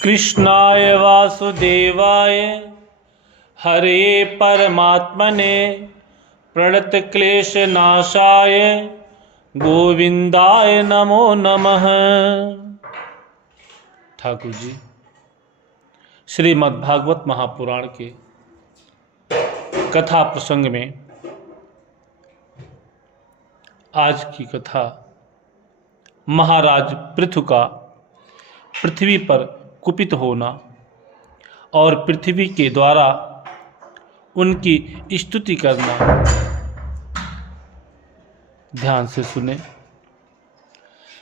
कृष्णाय वासुदेवाय हरे परमात्मने प्रणतक्लेशनाशाय गोविंदाय नमो नमः। ठाकुर जी श्रीमद्भागवत महापुराण के कथा प्रसंग में आज की कथा महाराज पृथु का पृथ्वी पर कुपित होना और पृथ्वी के द्वारा उनकी स्तुति करना। ध्यान से सुने।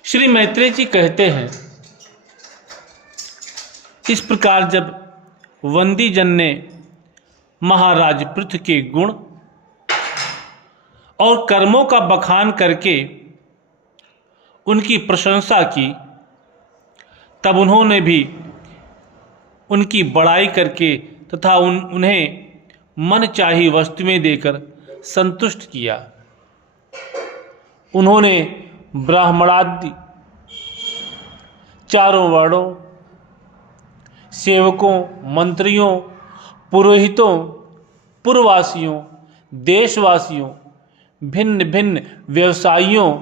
श्री मैत्रेय जी कहते हैं, इस प्रकार जब वंदीजन ने महाराज पृथु के गुण और कर्मों का बखान करके उनकी प्रशंसा की, तब उन्होंने भी उनकी बड़ाई करके तथा उन्हें मन चाही वस्तुएं देकर संतुष्ट किया। उन्होंने ब्राह्मणादि चारों वर्णों, सेवकों, मंत्रियों, पुरोहितों, पुरवासियों, देशवासियों, भिन्न भिन्न व्यवसायियों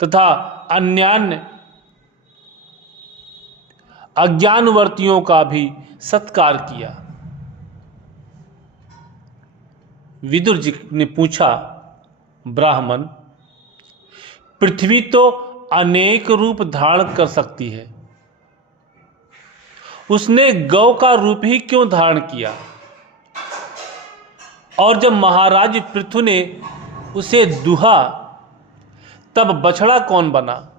तथा अन्यान्य अज्ञानवर्तियों का भी सत्कार किया। विदुर जी ने पूछा, ब्राह्मण, पृथ्वी तो अनेक रूप धारण कर सकती है, उसने गौ का रूप ही क्यों धारण किया? और जब महाराज पृथु ने उसे दुहा तब बछड़ा कौन बना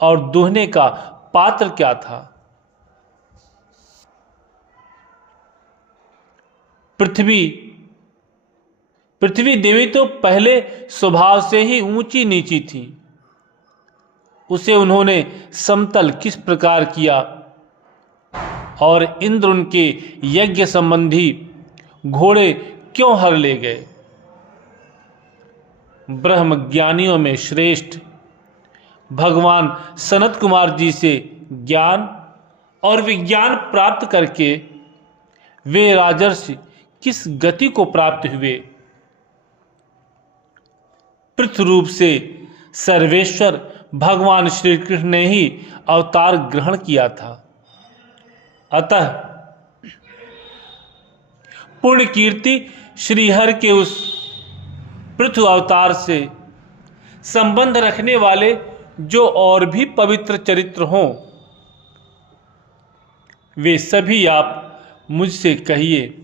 और दुहने का पात्र क्या था? पृथ्वी देवी तो पहले स्वभाव से ही ऊंची नीची थी, उसे उन्होंने समतल किस प्रकार किया और इंद्र उनके यज्ञ संबंधी घोड़े क्यों हर ले गए? ब्रह्म ज्ञानियों में श्रेष्ठ भगवान सनत कुमार जी से ज्ञान और विज्ञान प्राप्त करके वे राजर्षि किस गति को प्राप्त हुए? पृथ्वी रूप से सर्वेश्वर भगवान श्री कृष्ण ने ही अवतार ग्रहण किया था। अतः पूर्ण कीर्ति श्रीहरि के उस पृथु अवतार से संबंध रखने वाले जो और भी पवित्र चरित्र हों, वे सभी आप मुझसे कहिए।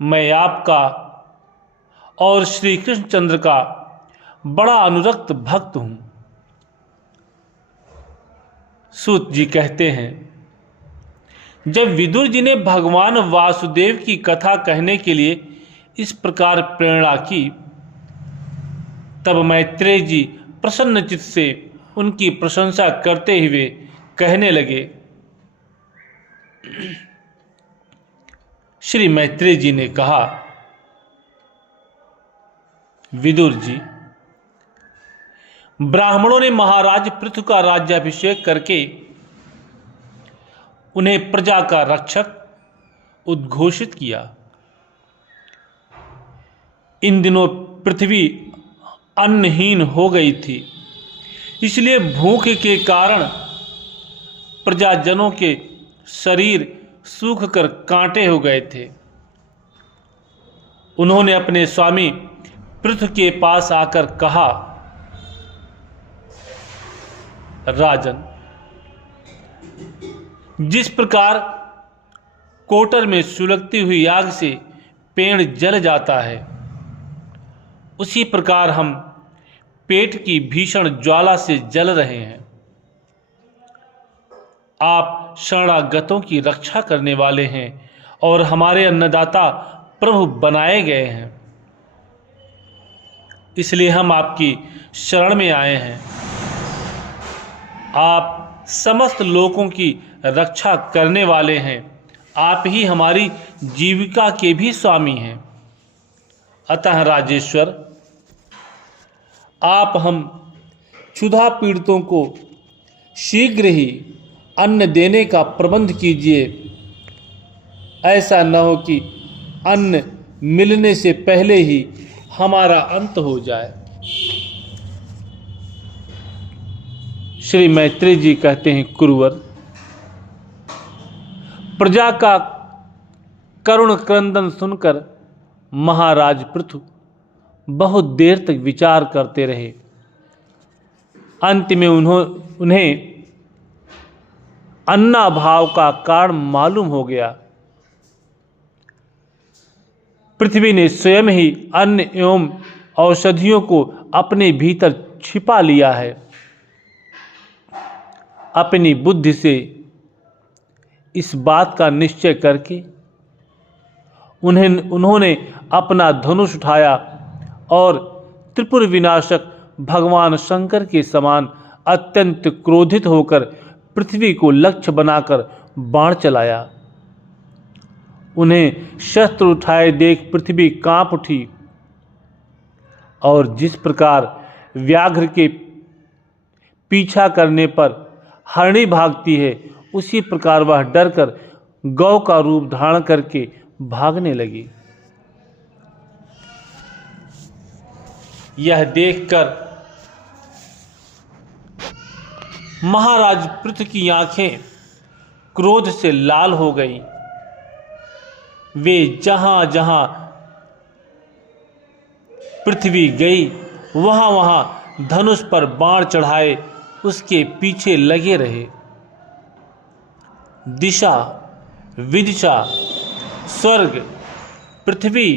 मैं आपका और श्री कृष्णचंद्र का बड़ा अनुरक्त भक्त हूं। सूत जी कहते हैं, जब विदुर जी ने भगवान वासुदेव की कथा कहने के लिए इस प्रकार प्रेरणा की, तब मैत्रेय जी प्रसन्नचित्त से उनकी प्रशंसा करते हुए कहने लगे। श्री मैत्रेय जी ने कहा, विदुर जी, ब्राह्मणों ने महाराज पृथु का राज्याभिषेक करके उन्हें प्रजा का रक्षक उद्घोषित किया। इन दिनों पृथ्वी अन्नहीन हो गई थी, इसलिए भूख के कारण प्रजाजनों के शरीर सूख कर कांटे हो गए थे। उन्होंने अपने स्वामी पृथु के पास आकर कहा, राजन, जिस प्रकार कोटर में सुलगती हुई आग से पेड़ जल जाता है, उसी प्रकार हम पेट की भीषण ज्वाला से जल रहे हैं। आप शरणागतों की रक्षा करने वाले हैं और हमारे अन्नदाता प्रभु बनाए गए हैं, इसलिए हम आपकी शरण में आए हैं। आप समस्त लोगों की रक्षा करने वाले हैं, आप ही हमारी जीविका के भी स्वामी हैं। अतः राजेश्वर, आप हम क्षुधा पीड़ितों को शीघ्र ही अन्न देने का प्रबंध कीजिए। ऐसा न हो कि अन्न मिलने से पहले ही हमारा अंत हो जाए। श्री मैत्रेय जी कहते हैं, कुरुवर, प्रजा का करुण क्रंदन सुनकर महाराज पृथु बहुत देर तक विचार करते रहे। अंत में उन्हें अन्नाभाव का कारण मालूम हो गया। पृथ्वी ने स्वयं ही अन्न एवं औषधियों को अपने भीतर छिपा लिया है। अपनी बुद्धि से इस बात का निश्चय करके उन्होंने अपना धनुष उठाया और त्रिपुर विनाशक भगवान शंकर के समान अत्यंत क्रोधित होकर पृथ्वी को लक्ष्य बनाकर बाण चलाया। उन्हें शस्त्र उठाए देख पृथ्वी कांप उठी और जिस प्रकार व्याघ्र के पीछा करने पर हरणी भागती है, उसी प्रकार वह डरकर गौ का रूप धारण करके भागने लगी। यह देखकर महाराज पृथु की आंखें क्रोध से लाल हो गईं। वे जहां जहां पृथ्वी गई वहां वहां धनुष पर बाण चढ़ाए उसके पीछे लगे रहे। दिशा विदिशा, स्वर्ग, पृथ्वी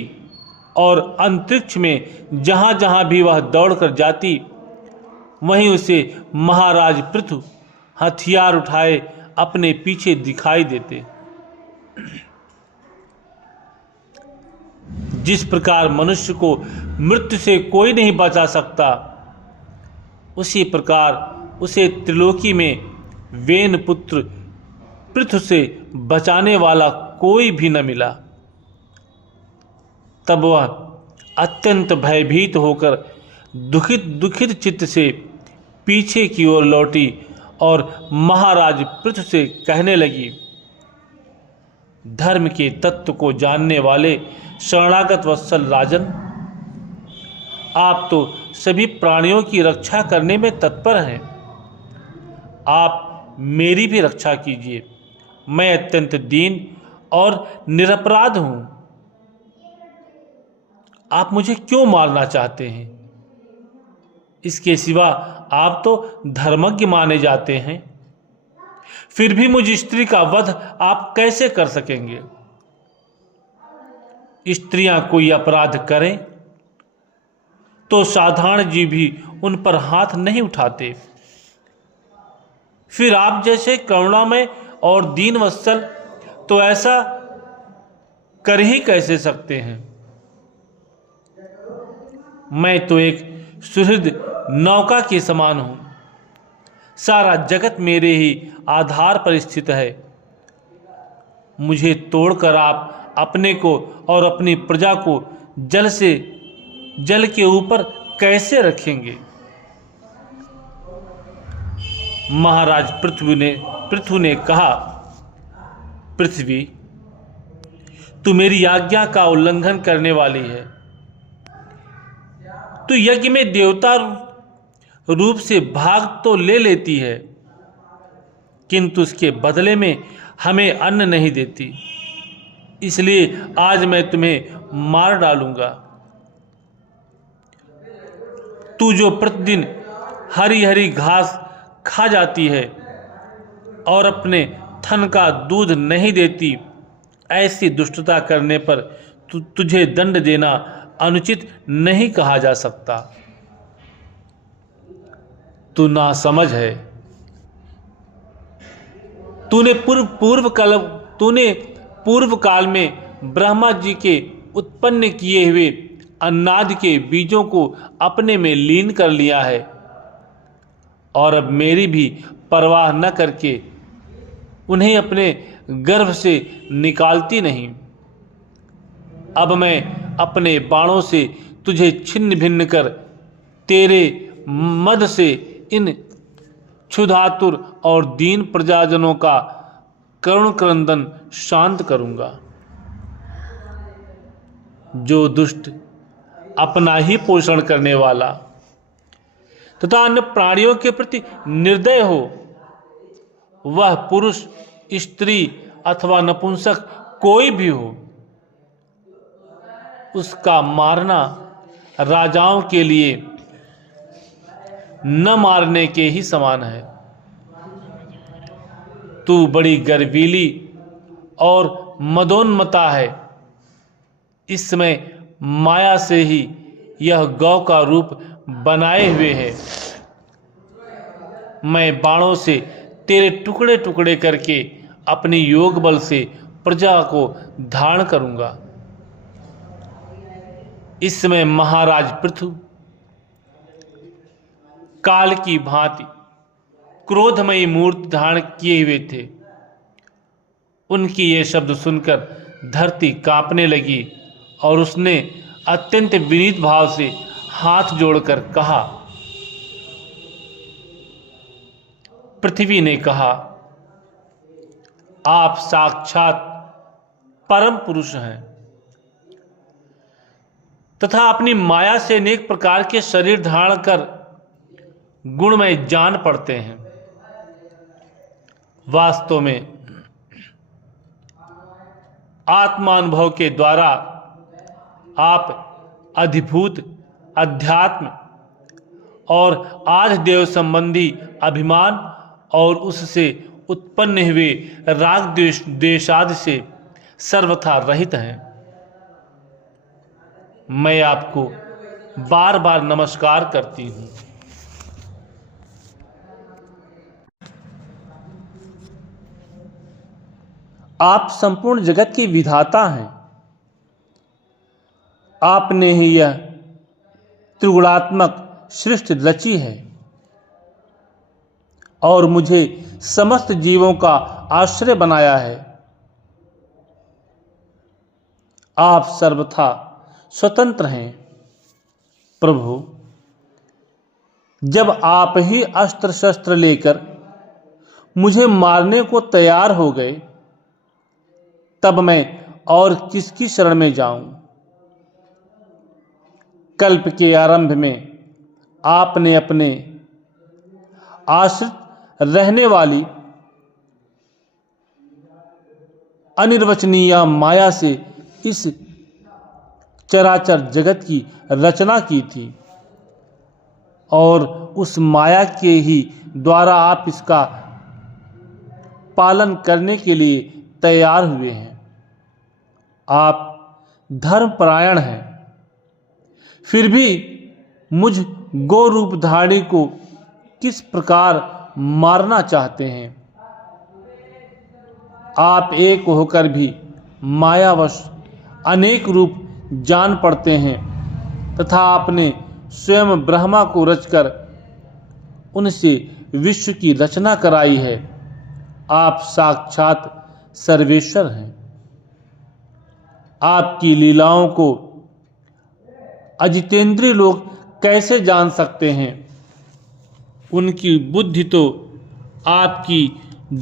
और अंतरिक्ष में जहां जहां भी वह दौड़कर जाती, वहीं उसे महाराज पृथु हथियार उठाए अपने पीछे दिखाई देते। जिस प्रकार मनुष्य को मृत्यु से कोई नहीं बचा सकता, उसी प्रकार उसे त्रिलोकी में वेन पुत्र पृथु से बचाने वाला कोई भी न मिला। तब वह अत्यंत भयभीत होकर दुखित चित्त से पीछे की ओर लौटी और महाराज पृथु से कहने लगी, धर्म के तत्व को जानने वाले शरणागत वत्सल राजन, आप तो सभी प्राणियों की रक्षा करने में तत्पर हैं। आप मेरी भी रक्षा कीजिए। मैं अत्यंत दीन और निरपराध हूं। आप मुझे क्यों मारना चाहते हैं? इसके सिवा आप तो धर्मज्ञ माने जाते हैं। फिर भी मुझ स्त्री का वध आप कैसे कर सकेंगे? स्त्रियां कोई अपराध करें तो साधारण जीव भी उन पर हाथ नहीं उठाते। फिर आप जैसे करुणामय और दीन वत्सल तो ऐसा कर ही कैसे सकते हैं? मैं तो एक सुहृद नौका के समान हूं। सारा जगत मेरे ही आधार पर स्थित है। मुझे तोड़कर आप अपने को और अपनी प्रजा को जल के ऊपर कैसे रखेंगे? महाराज पृथु ने कहा, पृथ्वी, तू मेरी आज्ञा का उल्लंघन करने वाली है। तू यज्ञ में देवता रूप से भाग तो ले लेती है, किंतु उसके बदले में हमें अन्न नहीं देती। इसलिए आज मैं तुम्हें मार डालूंगा। तू जो प्रतिदिन हरी हरी घास खा जाती है और अपने थन का दूध नहीं देती, ऐसी दुष्टता करने पर तुझे दंड देना अनुचित नहीं कहा जा सकता। तू नासमझ है। तूने पूर्व काल में ब्रह्मा जी के उत्पन्न किए हुए अन्नादि के बीजों को अपने में लीन कर लिया है और अब मेरी भी परवाह न करके उन्हें अपने गर्भ से निकालती नहीं। अब मैं अपने बाणों से तुझे छिन्न भिन्न कर तेरे मद से इन क्षुधातुर और दीन प्रजाजनों का करुण क्रंदन शांत करूंगा। जो दुष्ट अपना ही पोषण करने वाला तथा अन्य प्राणियों के प्रति निर्दय हो, वह पुरुष, स्त्री अथवा नपुंसक कोई भी हो, उसका मारना राजाओं के लिए न मारने के ही समान है। तू बड़ी गर्वीली और मदोन्मता है। इस समय माया से ही यह गौ का रूप बनाए हुए है। मैं बाणों से तेरे टुकड़े टुकड़े करके अपने योग बल से प्रजा को धारण करूंगा। इस समय महाराज पृथु काल की भांति क्रोधमयी मूर्ति धारण किए हुए थे। उनकी ये शब्द सुनकर धरती कांपने लगी और उसने अत्यंत विनीत भाव से हाथ जोड़कर कहा। पृथ्वी ने कहा, आप साक्षात परम पुरुष हैं तथा अपनी माया से अनेक प्रकार के शरीर धारण कर गुणमय जान पड़ते हैं। वास्तव में आत्मानुभव के द्वारा आप अधिभूत अध्यात्म और आधदेव संबंधी अभिमान और उससे उत्पन्न हुए राग द्वेषादि से सर्वथा रहित हैं। मैं आपको बार बार नमस्कार करती हूँ। आप संपूर्ण जगत के विधाता हैं। आपने ही यह त्रिगुणात्मक सृष्टि रची है और मुझे समस्त जीवों का आश्रय बनाया है। आप सर्वथा स्वतंत्र हैं। प्रभु, जब आप ही अस्त्र शस्त्र लेकर मुझे मारने को तैयार हो गए, तब मैं और किसकी शरण में जाऊं? कल्प के आरंभ में आपने अपने आश्रित रहने वाली अनिर्वचनीय माया से इस चराचर जगत की रचना की थी और उस माया के ही द्वारा आप इसका पालन करने के लिए तैयार हुए हैं। आप धर्मपरायण हैं, फिर भी मुझ गो रूपधारी को किस प्रकार मारना चाहते हैं? आप एक होकर भी मायावश अनेक रूप जान पड़ते हैं तथा आपने स्वयं ब्रह्मा को रचकर उनसे विश्व की रचना कराई है। आप साक्षात सर्वेश्वर हैं। आपकी लीलाओं को अजितेंद्रिय लोग कैसे जान सकते हैं? उनकी बुद्धि तो आपकी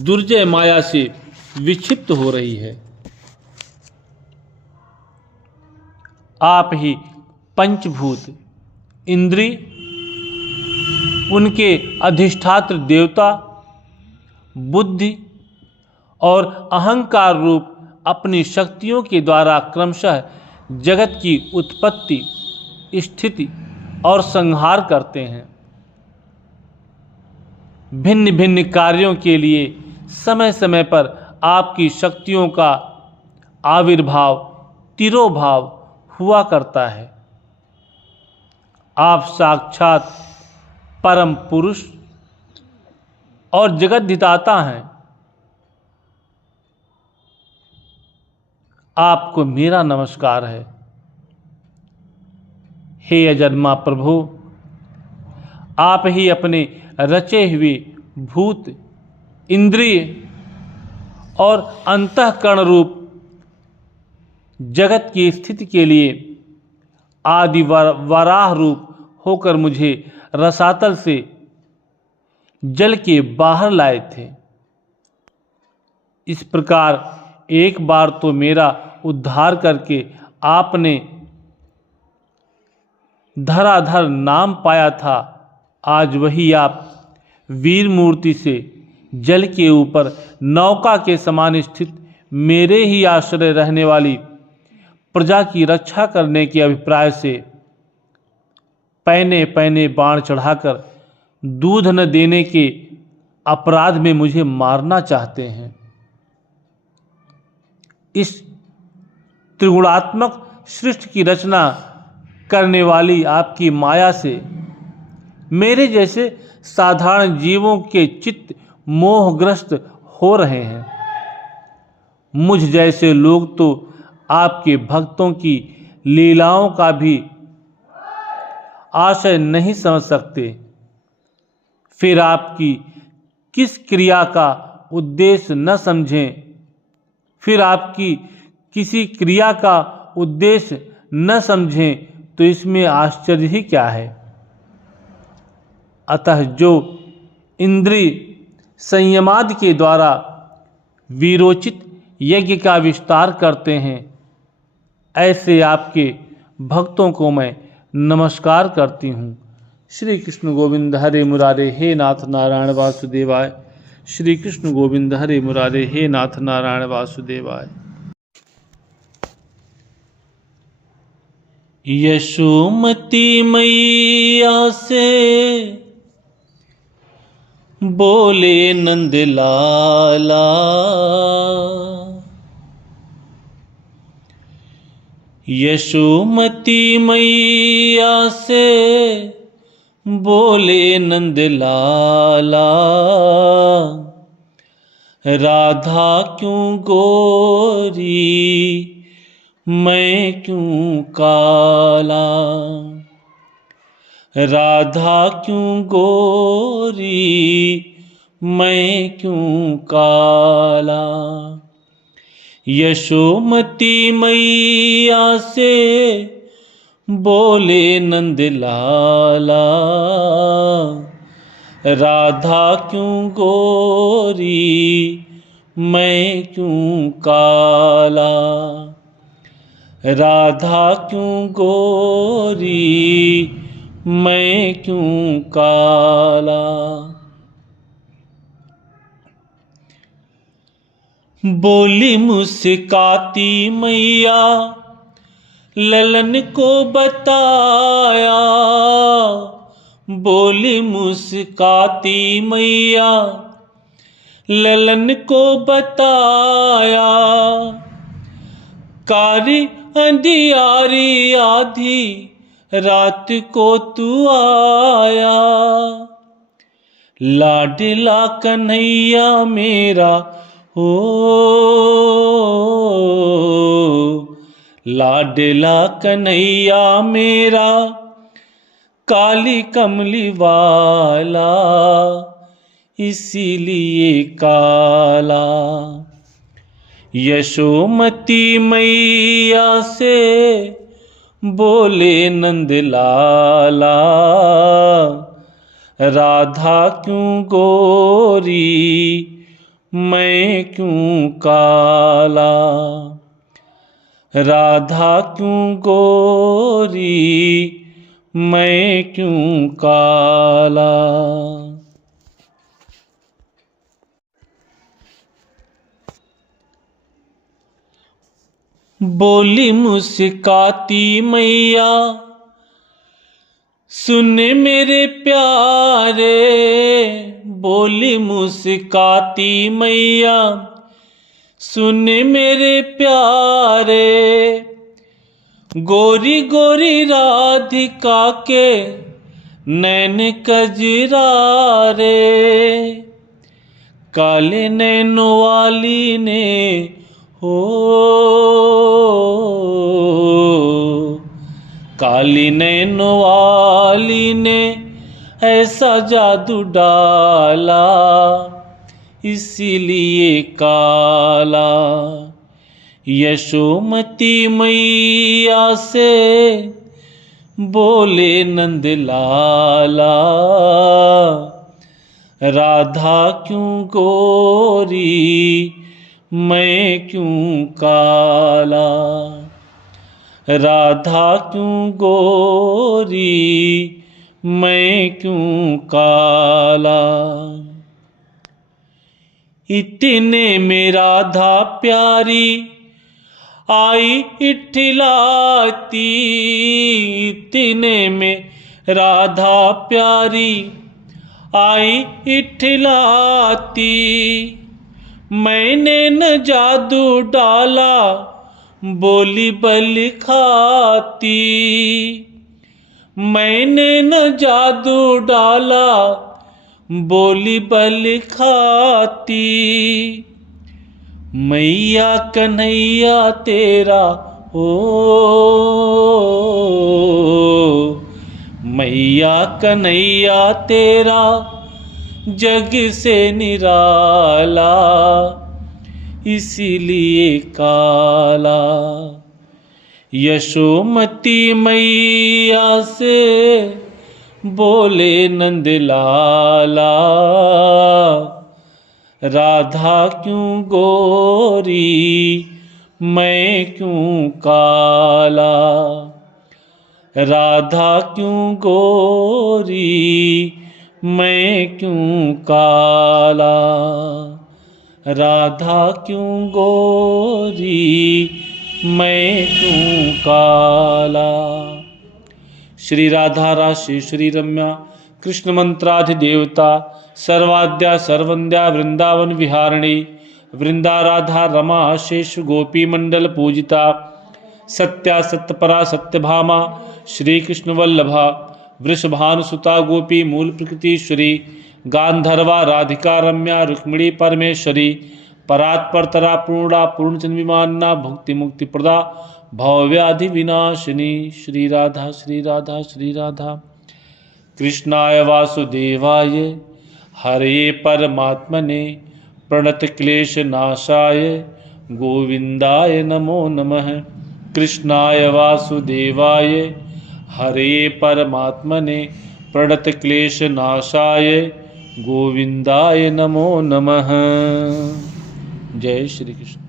दुर्जय माया से विक्षिप्त हो रही है। आप ही पंचभूत, इंद्रिय, उनके अधिष्ठात्र देवता, बुद्धि और अहंकार रूप अपनी शक्तियों के द्वारा क्रमशः जगत की उत्पत्ति, स्थिति और संहार करते हैं। भिन्न भिन्न कार्यों के लिए समय समय पर आपकी शक्तियों का आविर्भाव, तिरोभाव हुआ करता है। आप साक्षात परम पुरुष और जगद्धिताता हैं। आपको मेरा नमस्कार है। हे अजन्मा प्रभु, आप ही अपने रचे हुए भूत, इंद्रिय और अंतःकरण रूप जगत की स्थिति के लिए आदि वराह रूप होकर मुझे रसातल से जल के बाहर लाए थे। इस प्रकार एक बार तो मेरा उद्धार करके आपने धराधर नाम पाया था, आज वही आप वीर मूर्ति से जल के ऊपर नौका के समान स्थित मेरे ही आश्रय रहने वाली प्रजा की रक्षा करने के अभिप्राय से पैने पैने बाण चढ़ाकर दूध न देने के अपराध में मुझे मारना चाहते हैं। इस त्रिगुणात्मक सृष्टि की रचना करने वाली आपकी माया से मेरे जैसे साधारण जीवों के चित्त मोहग्रस्त हो रहे हैं। मुझ जैसे लोग तो आपके भक्तों की लीलाओं का भी आशय नहीं समझ सकते। फिर आपकी किस क्रिया का उद्देश्य न समझें, फिर आपकी किसी क्रिया का उद्देश्य न समझें तो इसमें आश्चर्य ही क्या है। अतः जो इंद्रिय संयमादि के द्वारा वीरोचित यज्ञ का विस्तार करते हैं, ऐसे आपके भक्तों को मैं नमस्कार करती हूँ। श्री कृष्ण गोविंद हरे मुरारे, हे नाथ नारायण वासुदेवाय। श्री कृष्ण गोविंद हरे मुरारे, हे नाथ नारायण वासुदेवाय। यशोमती मैया से बोले नंद लाला, यशोमती मैया से बोले नंद लाला, राधा क्यों गोरी मैं क्यों काला, राधा क्यों गोरी मैं क्यों काला। यशोमती मैया से बोले नंद लाला, राधा क्यों गोरी मैं क्यों काला, राधा क्यों गोरी मैं क्यों काला। बोली मुस्काती मैया ललन को बताया, बोली मुस्काती मैया ललन को बताया, कारी अंधियारी आधी रात को तू आया, लाडला कन्हैया मेरा हो, लाडला कन्हैया मेरा काली कमली वाला इसीलिए काला। यशोमती मैया से बोले नंद लाला, राधा क्यों गोरी मैं क्यों काला, राधा क्यों गोरी मैं क्यों काला। बोली मुस्काती मैया सुन मेरे प्यारे, बोली मुस्काती मैया सुन मेरे प्यारे, गोरी गोरी राधिका के नैन कजरारे, काले नैनों वाली ने हो, काली नैनों वाली ने ऐसा जादू डाला इसीलिए काला। यशोमती मैया से बोले नंद लाला, राधा क्यों गोरी मैं क्यों काला, राधा क्यों गोरी मैं क्यों काला। इतने में राधा प्यारी आई इठलाती, इतने में राधा प्यारी आई इठलाती। मैंने न जादू डाला बोली बलि खाती, मैंने न जादू डाला बोली बलि खाती। मैया कन्हैया तेरा ओ, मैया कन्हैया तेरा जग से निराला, इसीलिए काला। यशोमती मैया से बोले नंद लाला, राधा क्यों गोरी मैं क्यों काला, राधा क्यों गोरी मैं क्यों काला, राधा क्यों गोरी मैं क्यों काला। श्री राधा राशि श्री रम्या कृष्ण मंत्राधिदेवता सर्वाद्या सर्वंद्या वृंदावन विहारिणी वृंदा राधा रमा शेष गोपी मंडल पूजिता सत्या सत्यपरा सत्यभामा श्री कृष्ण वल्लभा वृषभानुसुता गोपी मूल प्रकृतिश्वरी गांधर्वा राधिका रम्या रुक्मिणी परमेश्वरी परात्परतरा पूर्णा पूर्णचंद विमानना भुक्ति मुक्ति प्रदा भवव्याधि विनाशिनी। श्री राधा श्री राधा श्री राधा। कृष्णाय वासुदेवाय हरे परमात्मने प्रणत क्लेश नाशाय गोविंदाय नमो नमः। कृष्णाय वासुदेवाय हरे परमात्मने प्रणत क्लेश नाशाय गोविंदाय नमो नमः। जय श्री कृष्ण।